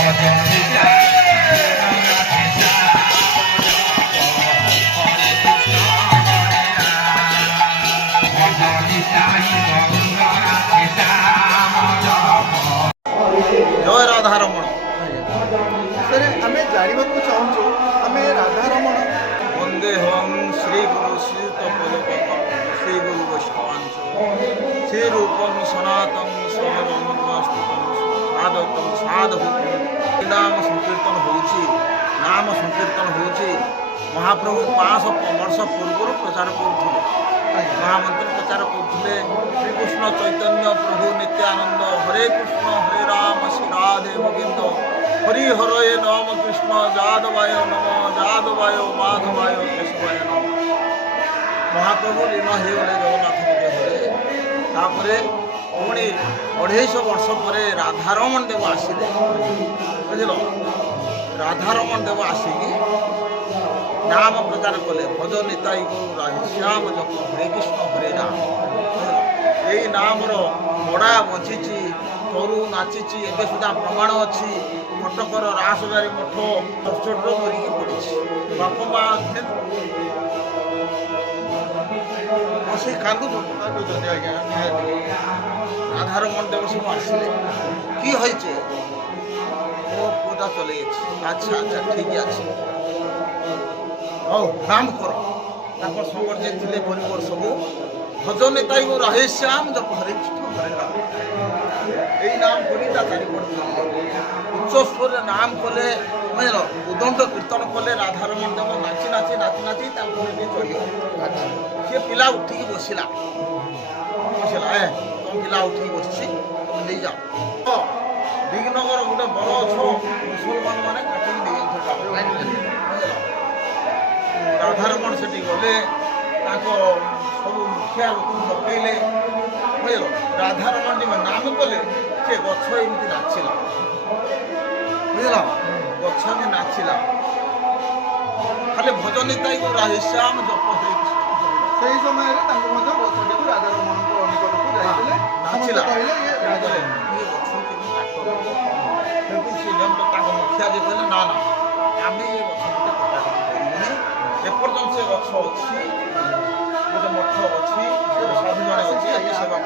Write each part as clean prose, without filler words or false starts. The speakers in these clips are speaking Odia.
জয় রাধারমণ। স্যার আমি জাঁয়া চাহুছু আমি রাধারমণ বন্দেহং শ্রী গুরু শ্রীতপদপদ শ্রী গুরু বৈষ্ণবাঞ্চ শ্রী রূপম সনাতন সর্বমস্তুতম সাধকম সাধভূতম। নাম সংকীর্তন হচ্ছে, নাম সংকীর্তন হচ্ছে মহাপ্রভু 500 ବର୍ଷ ପୂର୍ବରୁ ପ୍ରଚାର କରୁଥିଲେ, ମହାମନ୍ତ୍ର ପ୍ରଚାର କରୁଥିଲେ। ଶ୍ରୀକୃଷ୍ଣ ଚୈତନ୍ୟ ପ୍ରଭୁ ନିତ୍ୟାନନ୍ଦ ହରେ କୃଷ୍ଣ ହରେ ରାମ ଶ୍ରୀ ରାଧେ ଗୋବିନ୍ଦ হরি হরয়ে নম কৃষ্ণ যাদবায় নম যাদবায় মাধবায় কেশবায় নম। মহাপ্রভু লীন হয়ে জগন্নাথ দেহরে। তাপরে পুଣି 250 ବର୍ଷ ପରେ রাধারমণ দেব আসিলে, বুঝল। রাধারমণ দেব আসিকি নাম প্রচার কলে ভজ নিতাই গৌর রাধে শ্যাম জপ হরে কৃষ্ণ হরে রাম। এই নামর মଡ଼ା বଞ୍ଚିଛି, ତରୁ ନାଚିଛି, ଏବେ ସୁଦ୍ଧା ପ୍ରମାଣ ଅଛି। କଟକର ରାସବିହାରୀ ମଠ ଚର୍ଚ୍ଚଟ କରିକି ପଡ଼ିଛି। ବାପା ମା ବସି କାନ୍ଦୁଛନ୍ତି ଆଜ୍ଞା। রাধারমণ দেব সব আসলে কি হয়েছে? ও পুরা চলে গেছে। আচ্ছা আচ্ছা ঠিক আছে, হও নাম কর। তারপর সঙ্গর যে ଥିଲେ পরিবার সবু ভজন নেতাই গো রাধে শ্যাম জপ হরে কৃষ্ণ হরে রাম এই নাম করি তা চারিপট উচ্চ স্বরে নাম কলে, বুঝল। উদণ্ড কীর্তন কলে রাধারমণ দেব নাচি নাচি নাচি নাচি তারপরে ଟିକେ ଚଢ଼ିବ। সে পিলা উঠিকি বসিলা, বসিলা ତମ ପିଲା ଉଠିକି ବସିଛି, ତମେ ନେଇଯାଅ। ଦିଗନଗର ଗୋଟେ ବଡ଼ ଅଛ ମୁସଲମାନ ମାନେ କାଟିକି ନେଇଯାଉଥିଲେ। ରାଧାରମଣ ସେଠି ଗଲେ, ତାଙ୍କ ସବୁ ମୁଖିଆ ଲୋକଙ୍କୁ ଡକେଇଲେ, ବୁଝିଲ। ରାଧାରମଣ ଯେବେ ନାମ କଲେ ସେ ଗଛ ଏମିତି ନାଚିଲା, ବୁଝିଲ। ଗଛ ବି ନାଚିଲା, ଖାଲି ଭଜନ ନିତାଇ ଗୌର ରାଧେ ଶ୍ୟାମ ଜପ ହରେ କୃଷ୍ଣ। সেই সমୟରେ ତାଙ୍କୁ ମଧ୍ୟ ଗଛଟିକୁ ରାଧାରମଣଙ୍କ ନିକଟକୁ ଯାଇଥିଲେ, ନାଚିଲା। କହିଲେ ଇଏ ରାଧାରମଣ। ତାଙ୍କ ମୁଖିଆ ଯେ କହିଲେ ନା ନା ଆମେ ଏ ଗଛ ଗୋଟେ କଟାକଟି କରିବୁନି, ଏପର୍ଯ୍ୟନ୍ତ ସେ ଗଛ ଅଛି, ଗୋଟେ ମଠ ଅଛି, ଗୋଟେ ସାଧୁ ଜଣେ ଅଛି, ଆମେ ସେବା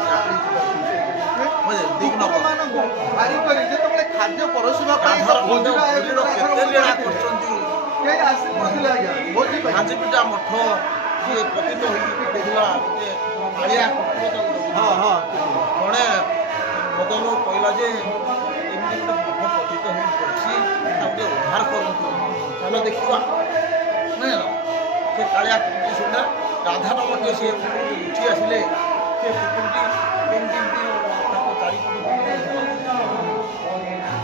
ଲୋକମାନଙ୍କୁ ଭାରି କରି ଯେତେବେଳେ ଖାଦ୍ୟ ପରଶିବା ପାଇଁ କେତେ ଲୀଳା କରିଛନ୍ତି। କେହି ଆସିନଥିଲେ ଆଜ୍ଞା ଭୋଜି ପାଇଁ। ହାଜିପିଟା ମଠ ସିଏ ପତିତ ହୋଇକି କହୁଥିଲା ଗୋଟେ କାଳିଆ କୁକୁର ତାକୁ ଜଣେ ମଦନ କହିଲା ଯେ ଏମିତି ଗୋଟେ ମଠ ପତିତ ହୋଇ ପଡ଼ିଛି, ତାକୁ ଟିକେ ଉଦ୍ଧାର କରନ୍ତୁ, ଚାଲ ଦେଖିବା। ବୁଝିଲ, ସେ କାଳିଆ କୁକୁରଟି ଶୁଣିଲା। ରାଧାରମଣ ଟିକେ ସେ କୁକୁରଟି ଉଠି ଆସିଲେ, ସେ କୁକୁରଟି କେମିତି ତାଙ୍କ ଚାରିପଟ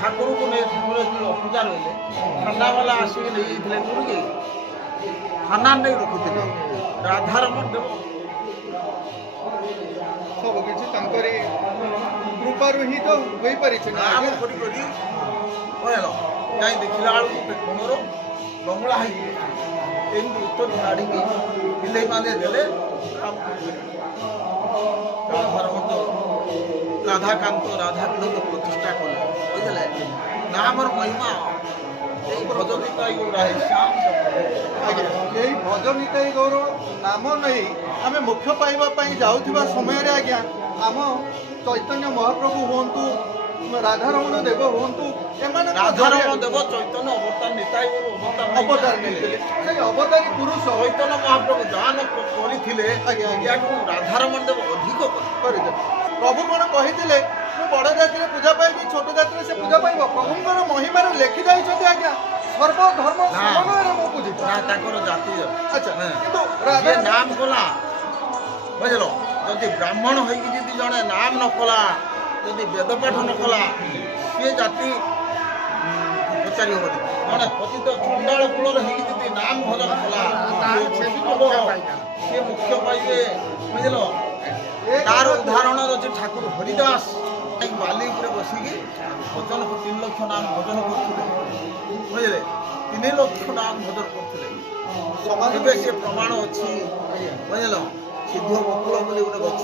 ଠାକୁରଙ୍କୁ ନେଇ ଠାକୁର ଯେତେବେଳେ ଅପୂଜା ରହିଲେ, ଥାନାବାଲା ଆସିକି ନେଇଯାଇଥିଲେ କୋଉଠିକି, ଥାନା ନେଇ ରଖିଥିଲେ। ରାଧାରମଣ ଦେବ ସବୁ କିଛି ତାଙ୍କରି କୃପାରୁ ହିଁ ତ ହୋଇପାରିଛି ନା ନାମ କରି କରି ବୁଝିଲ। ଯାଇ ଦେଖିଲା ବେଳକୁ ଗୋଟେ କୋଣର ଲଙ୍ଗଳା ହେଇକି ଏମିତି ଉତ୍ତର ଛାଡ଼ିକି ବିଲେଇ ବାନ୍ଧି ଦେଲେ। ରାଧାରମଣ ରାଧାକାନ୍ତ ରାଧାକୃଷ୍ଣ ପ୍ରତିଷ୍ଠା କଲେ, ବୁଝିଲେ। ନାମର ମହିମା এই ভজন নিতাই গৌর রাধে শ্যাম। ଆଜ୍ଞା ଏଇ ଭଜ ନିତାଇ ଗୌର ନାମ ନେଇ ଆମେ ମୋକ୍ଷ ପାଇବା ପାଇଁ ଯାଉଥିବା ସମୟରେ ଆଜ୍ଞା ଆମ ଚୈତନ୍ୟ ମହାପ୍ରଭୁ ହୁଅନ୍ତୁ, ରାଧାରମଣ ଦେବ ହୁଅନ୍ତୁ, ଏମାନେ ରାଧାରମଣ ଦେବ ଚୈତନ୍ୟ ଅବତାର, ନିତାଇ ଗୌର ଅବତାର ନେଇଥିଲେ। ସେଇ ଅବତାରୀ ପୁରୁଷ ଚୈତନ୍ୟ ମହାପ୍ରଭୁ ଯାହା କରିଥିଲେ, ଆଜ୍ଞା ଆଜ୍ଞା ୟାକୁ ରାଧାରମଣ ଦେବ ଅଧିକ କରିଦେବେ। ପ୍ରଭୁ କ'ଣ କହିଥିଲେ, ମୁଁ ବଡ଼ ଜାତିରେ ପୂଜା ପାଇବି, ଛୋଟ ଜାତିରେ ସେ ପୂଜା ପାଇବ। ପ୍ରଭୁଙ୍କର ମହିମାରେ ଲେଖି ଯାଇଛନ୍ତି ଆଜ୍ଞା, ସର୍ବଧର୍ମ ସମନ୍ୱୟରେ ମୁଁ ପୂଜିତ। ନା ତାଙ୍କର ଜାତି ଆଚ୍ଛା, କିନ୍ତୁ ଯିଏ ନାମ କଲା, ବୁଝିଲ। ଯଦି ବ୍ରାହ୍ମଣ ହେଇକି ଯଦି ଜଣେ ନାମ ନ କଲା, ଯଦି ବେଦପାଠ ନ କଲା, ସିଏ ଜାତି ପଚାରି ହବନି। ଜଣେ ପତିତ ଚଣ୍ଡାଳ କୂଳରେ ହେଇକି ଯଦି ନାମ ଭଜନ କଲା, ସିଏ ମୁଖ୍ୟ ପାଇବେ, ବୁଝିଲ। ତାର ଉଦାହରଣ ଅଛି ଠାକୁର ହରିଦାସ, ବାଲି ଉପରେ ବସିକି ଭଜନ 3 ଲକ୍ଷ ନାମ ଭଜନ କରୁଥିଲେ, ବୁଝିଲେ। 3 ଲକ୍ଷ ନାମ ଭଜନ କରୁଥିଲେ। ଏବେ ସେ ପ୍ରମାଣ ଅଛି, ବୁଝିଲ। ସିଦ୍ଧ ବକୁଳ ବୋଲି ଗୋଟେ ଗଛ,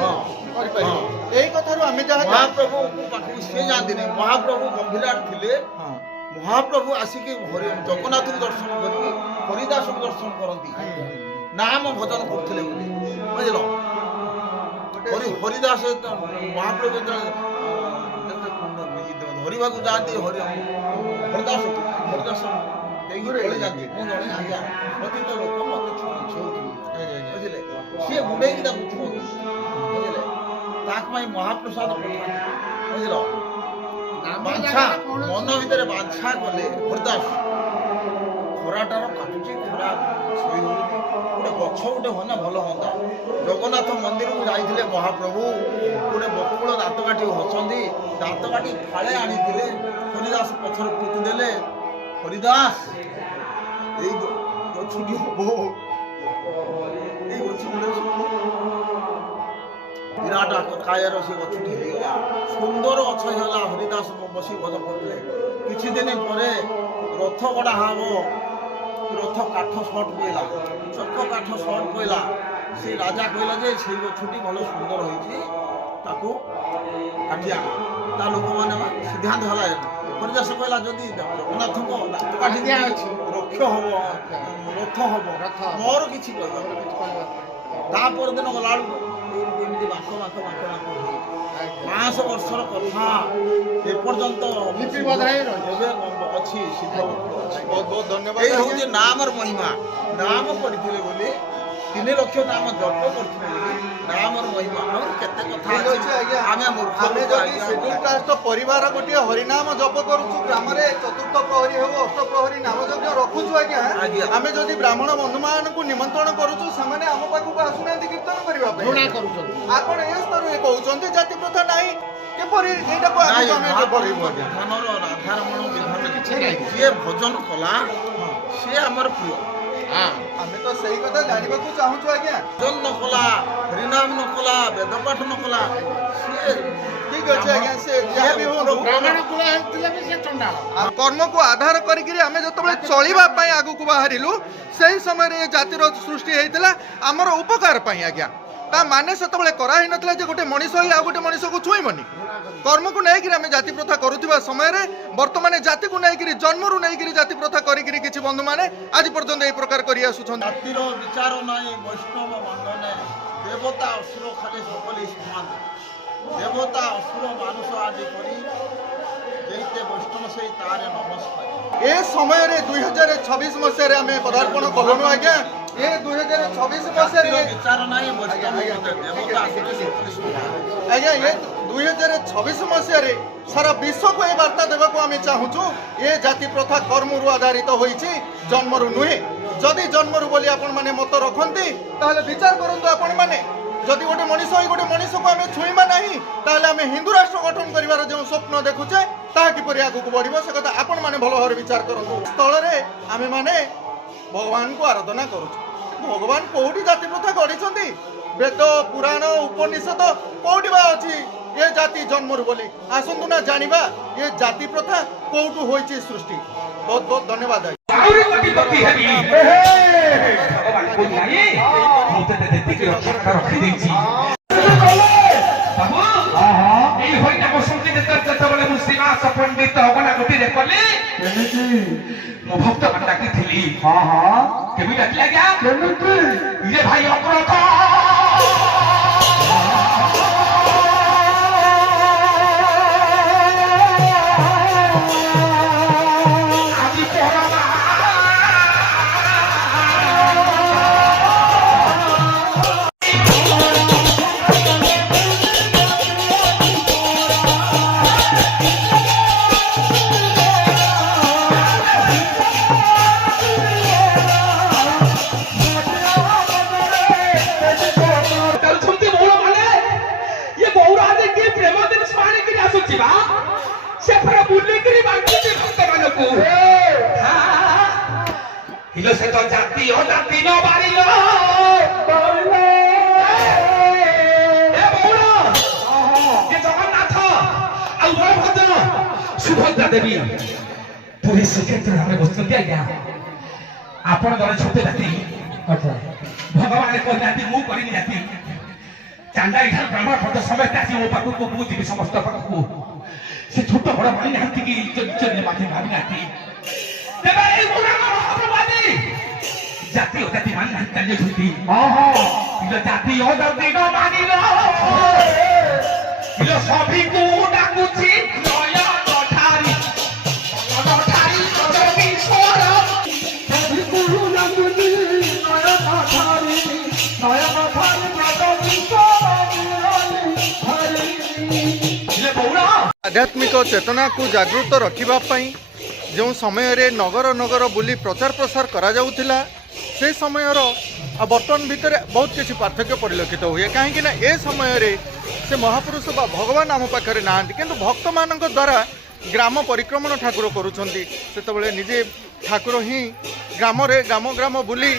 ହଁ କରିପାରିବ ହଁ। ଏଇ କଥାରୁ ଆମେ ଯାହା ମହାପ୍ରଭୁ ପାଖକୁ ସିଏ ଯାଆନ୍ତିନି। ମହାପ୍ରଭୁ ଗମ୍ଭୀରାଟ ଥିଲେ। ହଁ ମହାପ୍ରଭୁ ଆସିକି ଜଗନ୍ନାଥଙ୍କୁ ଦର୍ଶନ କରିକି ହରିଦାସଙ୍କୁ ଦର୍ଶନ କରନ୍ତି। ନାମ ଭଜନ କରୁଥିଲେ ବୋଲି ବୁଝିଲ। ହରିଦାସ ମହାପ୍ରଭୁ ଯେତେବେଳେ ଧରିବାକୁ ଯାଆନ୍ତି ହରିଦାସ ଦେଇକି ପଳେଇ ଯାଆନ୍ତି। ମୁଁ ଜଣେ ଆଜ୍ଞା ପତିତ ଲୋକ ମତେ ଛୁଉଁଥିଲି ବୁଝିଲେ। ସିଏ ବୁଡେଇକି ତାକୁ ଛୁଅନ୍ତି ବୁଝିଲେ। ତାଙ୍କ ପାଇଁ ମହାପ୍ରସାଦ ପଠାନ୍ତି ବୁଝିଲ। ବାଞ୍ଛା ମନ ଭିତରେ ବାଞ୍ଛା କଲେ ହରିଦାସ ଖରାଟାର କାଟୁଛି ଖରା ଶୋଇ ହଉନି ଗୋଟେ ଗଛ ଗୋଟେ ହୁଅନ୍ତା ଭଲ ହୁଅନ୍ତା। ଜଗନ୍ନାଥ ମନ୍ଦିରକୁ ଯାଇଥିଲେ ମହାପ୍ରଭୁ ଗୋଟେ ବକୁଳ ଦାନ୍ତ କାଠି ହସନ୍ତି। ଦାନ୍ତ କାଠି ଫାଳେ ଆଣିଥିଲେ। ହରିଦାସ ପଛରେ ପୋତି ଦେଲେ। ହରିଦାସ ଏଇ ଗଛଟି ହବ ଏଇ ଗଛ ବିରାଟ କାୟର ସେ ଗଛଟି ହେଇଗଲା। ସୁନ୍ଦର ଗଛ ହେଇଗଲା। ହରିଦାସ ବସି ଭଜ କରୁଥିଲେ। କିଛି ଦିନ ପରେ ରଥ ଗଢ଼ା ହବ। ରଥ କାଠ ସର୍ଟ ପଇଲା। ଚକ କାଠ ସର୍ଟ ପଇଲା। ସେ ରାଜା କହିଲା ଯେ ସେଇ ଗଛଟି ଭଲ ସୁନ୍ଦର ହେଇଛି ତାକୁ କାଟିଆ। ତା ଲୋକମାନେ ସିଦ୍ଧାନ୍ତ ହେଲା। ହରିଦାସ କହିଲା ଯଦି ଜଗନ୍ନାଥଙ୍କ ଦାନ୍ତ କାଠି ରକ୍ଷ ହବ ରଥ ହବ ମୋର କିଛି କହିବ। ତା ପରଦିନ ଗଲାବେଳକୁ ଏମିତି ବାଙ୍କ ବାଙ୍କ ବାଙ୍କ ବାଙ୍କ ହେଇଛି। 500 ବର୍ଷର କଥା ଏପର୍ଯ୍ୟନ୍ତ ଏବେ ଅଛି ସିଦ୍ଧ। ବହୁତ ବହୁତ ଧନ୍ୟବାଦ ଏଇ ହଉଛି ନାମର ମହିମା। ନାମ କରିଥିଲେ ବୋଲି 3 ଲକ୍ଷ ନାମ ଜପ କରିଥିଲେ ବୋଲି ନାମର ମହିମା। ଆହୁରି କେତେ କଥା ଠିକ ଅଛି ଆଜ୍ଞା। ଆମେ ମୂର୍ଖ ଆମେ ଲୋକ ଯଦି ଆଜ୍ଞା। ସେଡ୍ୟୁଲ କାଷ୍ଟ ପରିବାର ଗୋଟିଏ ହରିନାମ ଜପ କରୁଛୁ ଗ୍ରାମରେ ଚତୁର୍ଥ ପ୍ରହରୀ ହବ ଅଷ୍ଟପ୍ରହରୀ ନାମ ଯଜ୍ଞ ରଖୁଛୁ ଆଜ୍ଞା। ଆଜ୍ଞା। ଆମେ ଯଦି ବ୍ରାହ୍ମଣ ବନ୍ଧୁମାନଙ୍କୁ ନିମନ୍ତ୍ରଣ କରୁଛୁ ସେମାନେ ଆମ ପାଖକୁ ଆସୁନାହାନ୍ତି କୀର୍ତ୍ତନ କରିବା ପାଇଁ ଆପଣ ଏ ସ୍ତରରେ କହୁଛନ୍ତି ଜାତି ପ୍ରଥା ନାହିଁ କିପରି ଏଇଟାକୁ ଆଗକୁ ଆମେ ବଢେଇବୁ ଆଜ୍ଞା। ବିଧାନର ରାଧାରମଣ ବିଧାନ କିଛି ନାହିଁ। ଯିଏ ଭଜନ କଲା ସିଏ ଆମର ପ୍ରିୟ। ଆମେ ତ ସେଇ କଥା ଜାଣିବାକୁ ଚାହୁଁଛୁ ଆଜ୍ଞା। ଭଜନ ନ କଲା ହରିନାମ ନ କଲା ବେଦ ପାଠ ନ କଲା ସିଏ ଠିକ ଅଛି ଆଜ୍ଞା ସେ ଯାହା ବି ହଉ କର୍ମକୁ ଆଧାର କରିକି ଆମେ ଯେତେବେଳେ ଚଳିବା ପାଇଁ ଆଗକୁ ବାହାରିଲୁ ସେଇ ସମୟରେ ଏ ଜାତିର ସୃଷ୍ଟି ହେଇଥିଲା ଆମର ଉପକାର ପାଇଁ ଆଜ୍ଞା। ତା ମାନେ ସେତେବେଳେ କରାହେଇନଥିଲା ଯେ ଗୋଟେ ମଣିଷ ହିଁ ଆଉ ଗୋଟେ ମଣିଷକୁ ଛୁଇଁବନି। କର୍ମକୁ ନେଇକିରି ଆମେ ଜାତି ପ୍ରଥା କରୁଥିବା ସମୟରେ ବର୍ତ୍ତମାନ ଜାତିକୁ ନେଇକିରି ଜନ୍ମରୁ ନେଇକିରି ଜାତି ପ୍ରଥା କରିକିରି କିଛି ବନ୍ଧୁମାନେ ଆଜି ପର୍ଯ୍ୟନ୍ତ এই ପ୍ରକାର କରି ଆସୁଛନ୍ତି। ଜାତିର ବିଚାର ନାହିଁ ବୈଷ୍ଣବ ବନ୍ଧନେ ଦେବତା ଅସୁର ଖାଲି সকলে ସମାନ। ଦେବତା ଅସୁର ମାନସ ଆଦି କରି ଯେଇତେ ବୈଷ୍ଣବ ସେଇ ତାରେ ନମସ୍କାର। ଏ ସମୟରେ 2026 ମସିହାରେ ଆମେ ପଦାର୍ପଣ କଲୁଣୁ ଆଜ୍ଞା। ଏ 2026 ମସିହାରେ ବିଚାର ନାହିଁ ବୈଷ୍ଣବ ଦେବତା ଅସୁର সকলে ସମାନ। ଆଜ୍ଞା ଏ 2026 ମସିହାରେ ସାରା ବିଶ୍ୱକୁ ଏ ବାର୍ତ୍ତା ଦେବାକୁ ଆମେ ଚାହୁଁଛୁ ଏ ଜାତି ପ୍ରଥା କର୍ମରୁ ଆଧାରିତ ହୋଇଛି ଜନ୍ମରୁ ନୁହେଁ। ଯଦି ଜନ୍ମରୁ ବୋଲି ଆପଣମାନେ ମତ ରଖନ୍ତି ତାହେଲେ ବିଚାର କରନ୍ତୁ ଆପଣମାନେ। ଯଦି ଗୋଟେ ମଣିଷ ହୋଇ ଗୋଟେ ମଣିଷକୁ ଆମେ ଛୁଇଁବା ନାହିଁ ତାହେଲେ ଆମେ ହିନ୍ଦୁ ରାଷ୍ଟ୍ର ଗଠନ କରିବାର ଯେଉଁ ସ୍ୱପ୍ନ ଦେଖୁଛେ ତାହା କିପରି ଆଗକୁ ବଢିବ ସେ କଥା ଆପଣମାନେ ଭଲ ଭାବରେ ବିଚାର କରନ୍ତୁ। ସ୍ଥଳରେ ଆମେମାନେ ଭଗବାନଙ୍କୁ ଆରାଧନା କରୁଛୁ। ଭଗବାନ କୋଉଠି ଜାତି ପ୍ରଥା ଗଢିଛନ୍ତି? ବେଦ ପୁରାଣ ଉପନିଷଦ କୋଉଠି ବା ଅଛି ଏ ଜାତି ଜନ୍ମରୁ ବୋଲି? ଆସନ୍ତୁ ନା ଜାଣିବା ଏ ଜାତି ପ୍ରଥା କୋଉଠୁ ହୋଇଛି ସୃଷ୍ଟି। ବହୁତ ବହୁତ ଧନ୍ୟବାଦ। ଆହୁରି କୋଟି ହେବି ମତେ ଯେତିକି ରଖିଦେଇଛି ବାବୁ ଏଇ ହରିନାମ ସଂକୀର୍ତ୍ତନ ଯେତେବେଳେ ମୁଁ ଶ୍ରୀନିବାସ ପଣ୍ଡିତ ଅଗଣାଗତିରେ କଲି ମୋ ଭକ୍ତମାନେ ଡାକିଥିଲି। କେମିତି ଡାକିଲି ଆଜ୍ଞା? ଇଏ ଭାଇ ଅଗ୍ରତ ସେ ତ ଜାତି ଅଜାତି ନ ବାରିଲ ଜଗନ୍ନାଥ ଆଉ ବଳଭଦ୍ର ସୁଭଦ୍ରା ଦେବୀ ପୁରୀ ଶ୍ରୀକ୍ଷେତ୍ରରେ ଆମେ ବସୁଛନ୍ତି ଆଜ୍ଞା। ଆପଣ ଜଣେ ଛୋଟ ଜାତି ଭଗବାନ କହିନାହାନ୍ତି ମୁଁ କରିନି ଜାତି ଚାନ୍ଦା ଏଠାରୁ ବ୍ରାହ୍ମଣ ପଦ ସମେତ ଆସି ମୋ ପାଖକୁ ମୁଁ ଯିବି ସମସ୍ତ ପାଖକୁ ସେ ଛୋଟ ବଡ଼ ଭାଇ ନାହାନ୍ତି କି ନିଜ ମାଝି ଭାବି ନାହାନ୍ତି ତେବେ ଏଇ ଗୁଣାଙ୍କ ମହାପ୍ରଭୁ ଜାତି ଅଜାତି ମାନ ନାହାନ୍ତି ଚାଲିଛନ୍ତି ଜାତି ଅଜାତି ନ ମାନିଲ ସଭିକୁ ଡାକୁଛି आध्यात्मिक चेतना को जागृत रखापी जो समय नगर नगर बुली प्रचार प्रसार करा जाउथिला से समय बर्तमान भितर बहुत किसी पार्थक्य परिलक्षित हुए कहीं ए समय से महापुरुष बा भगवान आम पाखे ना कि भक्त मान द्वारा ग्राम परिक्रमण ठाकुर करुँचे निजे ठाकुर ही ग्राम ग्राम बुली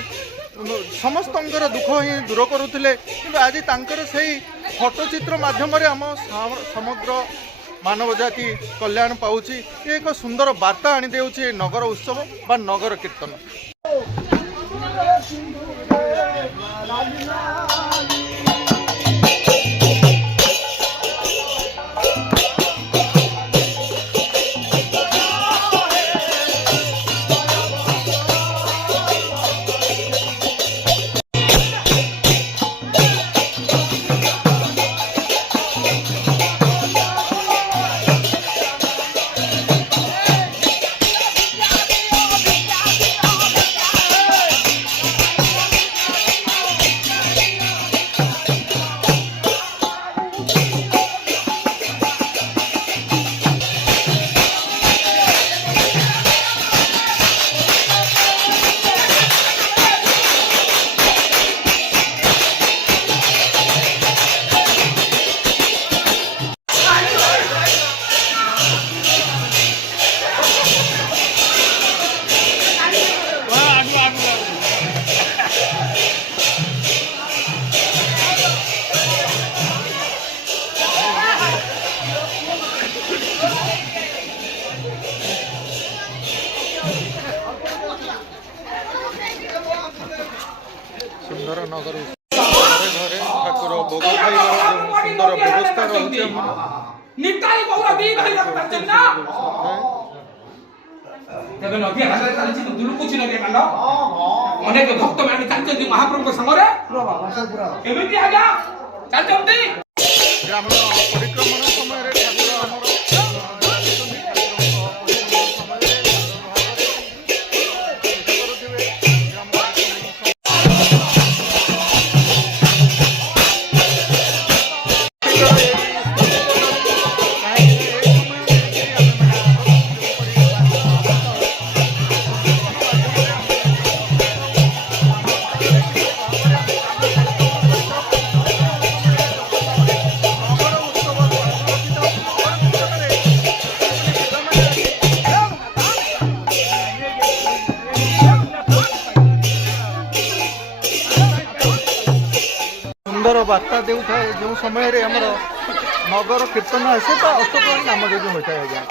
समस्त दुख ही दूर करुले कि आज तांकर से फोटोचित्र माध्यम आम समग्र मानव जाति कल्याण पाउची ये एक सुंदर वार्ता आनी देउची नगर उत्सव बा नगर कीर्तन। सुंदर नगर घरे घरे ठाकुर भोग खाइबार सुंदर व्यवस्था रही अनेक भक्त मान चलते महाप्रभु संगे ग्राम परिक्रमण समय सुंदर वार्ता देउ थाए जो समय आमर नगर कीर्तन आसे तो अष्टप्रहरी नाम यज्ञ होता है आज्ञा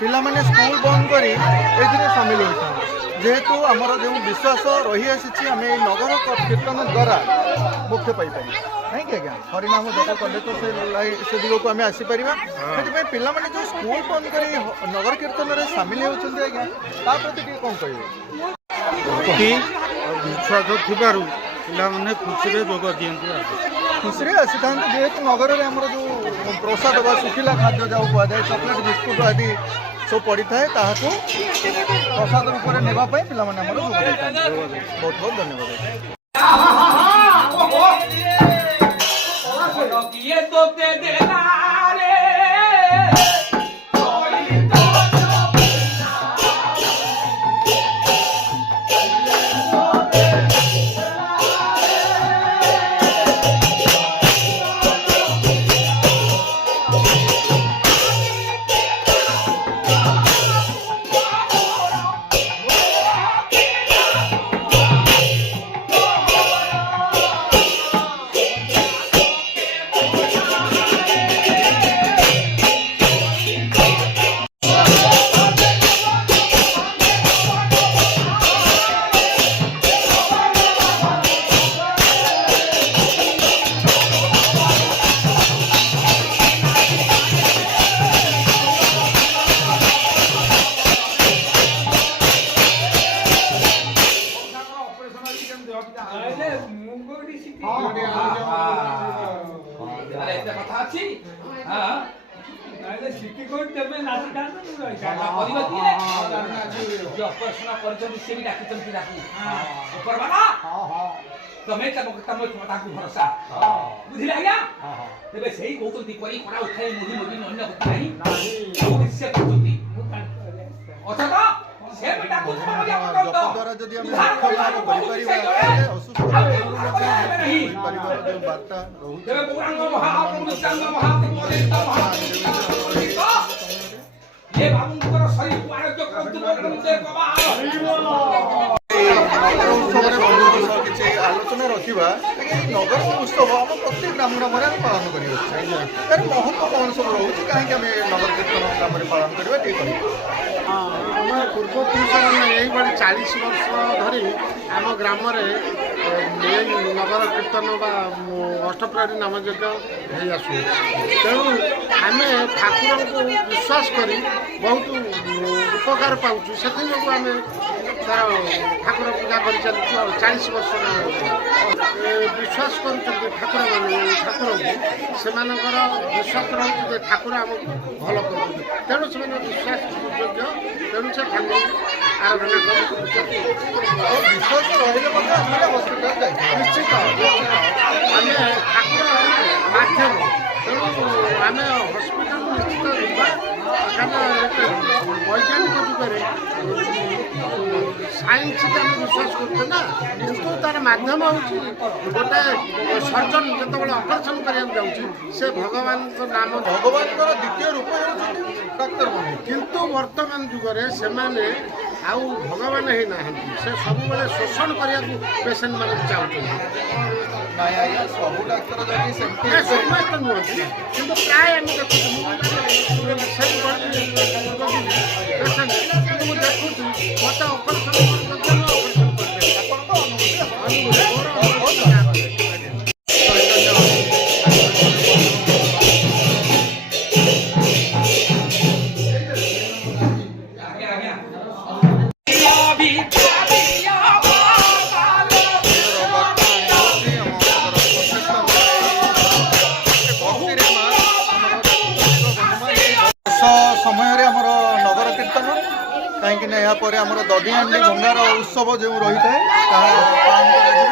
पिला माने स्कूल बंद करी एथिरे शामिल होता जेहेतु आमर जो विश्वास रही आसी आम नगर कीर्तन द्वारा मुख्य पाई नहीं कि आज्ञा हरिनाम जप कले तो से दिग को आम आसीपर से पिला माने जो स्कूल बंद करी नगर कीर्तन में सामिल होती आज्ञा ता प्रति कौन कहे विश्वास थिबारु पिला माने खुशी रे जोग दियंती खुशी आसी था जेहेतु नगर में आम जो प्रसाद बा सुखिला खाद्य जाऊ कह जाए चॉकलेट बिस्कुट आदि सब पड़ी था प्रसाद रूप में नापी पे बहुत बहुत धन्यवाद। ଏତେ କଥା ଅଛି ହଁ ସିଟି କୋड ଦେବେ ନାଚିଥାନ୍ତୁ କରିବ କିଏ ଯିଏ ଅପରେସନ କରିଛନ୍ତି ସେ ବି ଡାକିଛନ୍ତି ତାକୁ ଉପରବାଲା ତମେ ତାଙ୍କୁ ଭରସା ବୁଝିଲେ ଆଜ୍ଞା ତେବେ ସେଇ କହୁଛନ୍ତି କରି କଣା ଉଠାଇ ମୁଢି ମୁଢି ଅନ୍ୟ କଥା ନାହିଁ ସେ କହୁଛନ୍ତି ଅଛ ତ ସେ ବି ଡାକୁଛନ୍ତି ଦ୍ୱାରା ଯଦି ଆମେ ମୁଖ୍ୟ ଲାଭ କରିପାରିବା ତାହେଲେ ଅସୁସ୍ଥ କରିପାରିବାର ଯେଉଁ ବାର୍ତ୍ତା ରହୁଛି ତେବେ ଗୌରାଙ୍ଗ ମହାପ୍ରଭୁ ନିତ୍ୟାଙ୍ଗ ମହାପ୍ରଭୁ ये बाबूଙ୍କର ଶରୀରକୁ ଆରୋଗ୍ୟ କରନ୍ତୁ ବଳରାମଦେବ ବାବା ଉତ୍ସବରେ ବନ୍ଧୁଙ୍କ ସହ କିଛି ଆଲୋଚନା ରଖିବା ନଗର ଉତ୍ସବ ଆମ ପ୍ରତ୍ୟେକ ଗ୍ରାମ ଗ୍ରାମରେ ଆମେ ପାଳନ କରିଅଛୁ ତାର ମହତ୍ଵ କ'ଣ ସବୁ ରହୁଛି କାହିଁକି ଆମେ ନଗର କୀର୍ତ୍ତନ ଗ୍ରାମରେ ପାଳନ କରିବା ଟିକେ କହିବା ଆମ ପୂର୍ବପୁରୁଷମାନେ ଏଇଭଳି 40 ବର୍ଷ ଧରି ଆମ ଗ୍ରାମରେ ଏଇ ନଗର କୀର୍ତ୍ତନ ବା ଅଷ୍ଟପ୍ରହରୀ ନାମଯଜ୍ଞ ହେଇ ଆସୁଅଛି ତେଣୁ ଆମେ ଠାକୁରଙ୍କୁ ବିଶ୍ୱାସ କରି ବହୁତ ଉପକାର ପାଉଛୁ ସେଥିଯୋଗୁଁ ଆମେ ତାର ଠାକୁର ପୂଜା କରିଚାଲିଛୁ ଆଉ 40 ବର୍ଷ ବିଶ୍ୱାସ କରୁଛନ୍ତି ଠାକୁରଙ୍କୁ ସେମାନଙ୍କର ବିଶ୍ୱାସ ରହୁଛି ଯେ ଠାକୁର ଆମକୁ ଭଲ କରୁଛନ୍ତି ତେଣୁ ସେମାନେ ବିଶ୍ୱାସ ଯୋଗ୍ୟ ତେଣୁ ସେ ଠାକୁର ଆରାଧନା କରୁଛନ୍ତି ବିଶ୍ୱାସ ରହିଲେ ମଧ୍ୟ ଆମେ ହସ୍ପିଟାଲ ଯାଇଥାଉ ନିଶ୍ଚିତ ଆମେ ଠାକୁର ମାଧ୍ୟମ ତେଣୁ ଆମେ ହସ୍ପିଟାଲ ନିଶ୍ଚିତ ଯିବା କାରଣ ବୈଜ୍ଞାନିକ ଯୁଗରେ ସାଇନ୍ସକୁ ଆମେ ବିଶ୍ୱାସ କରୁଛେ ନା କିନ୍ତୁ ତାର ମାଧ୍ୟମ ହେଉଛି ଗୋଟେ ସର୍ଜନ ଯେତେବେଳେ ଅପରେସନ୍ କରିବାକୁ ଯାଉଛି ସେ ଭଗବାନଙ୍କ ନାମ ଭଗବାନଙ୍କର ଦ୍ୱିତୀୟ ରୂପ ହେଉଛନ୍ତି ଡାକ୍ତରମାନେ କିନ୍ତୁ ବର୍ତ୍ତମାନ ଯୁଗରେ ସେମାନେ ଆଉ ଭଗବାନ ହେଇନାହାନ୍ତି ସେ ସବୁବେଳେ ଶୋଷଣ କରିବାକୁ ପେସେଣ୍ଟମାନଙ୍କୁ ଚାହୁଁଛନ୍ତି ନାଇଁ ଆଜ୍ଞା ସବୁ ଡାକ୍ତର ଯଦି ସେମିତି ସମସ୍ତେ ନୁହନ୍ତି କିନ୍ତୁ ପ୍ରାୟ ଆମେ ଦେଖୁଛୁ ମୁଁ ଦେଖୁଛି ମୋତେ ଅପରେସନ୍ ଅପରେସନ୍ କରିଦେବି ଆପଣଙ୍କ ଅନୁଭୂତି ସମୟରେ ଆମର ନଗର କୀର୍ତ୍ତନ କାହିଁକି ନା ଏହାପରେ ଆମର ଦଧିହାଣ୍ଡି ଭଙ୍ଗାର ଉତ୍ସବ ଯେଉଁ ରହିଥାଏ ତାହା ପାଳନ କରାଯିବ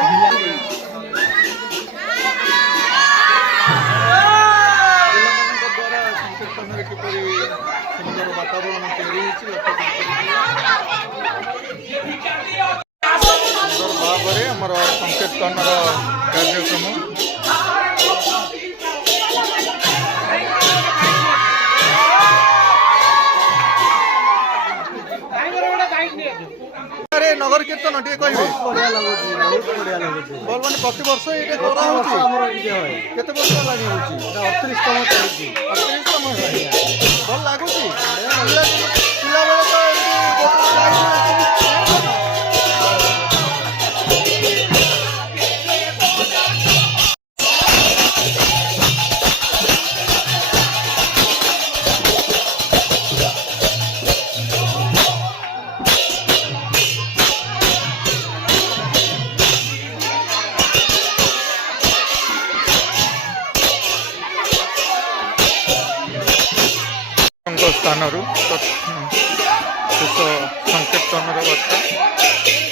ପିଲାମାନଙ୍କ ଦ୍ୱାରା ସଂକୀର୍ତ୍ତନରେ କିପରି ସୁନ୍ଦର ବାତାବରଣ ତିଆରି ହୋଇଛି ସୁନ୍ଦର ଭାବରେ ଆମର ସଂକୀର୍ତ୍ତନର କାର୍ଯ୍ୟକ୍ରମ नगर कीर्तन टे कहे बढ़िया लगुच बहुत बढ़िया लगुच बोल मैंने प्रति वर्ष ये करा होची केते वर्ष लागी होची 38तम चलची 38तम भल लागुची पिला बेले तो स्थान शेष संकीर्तन बार्ता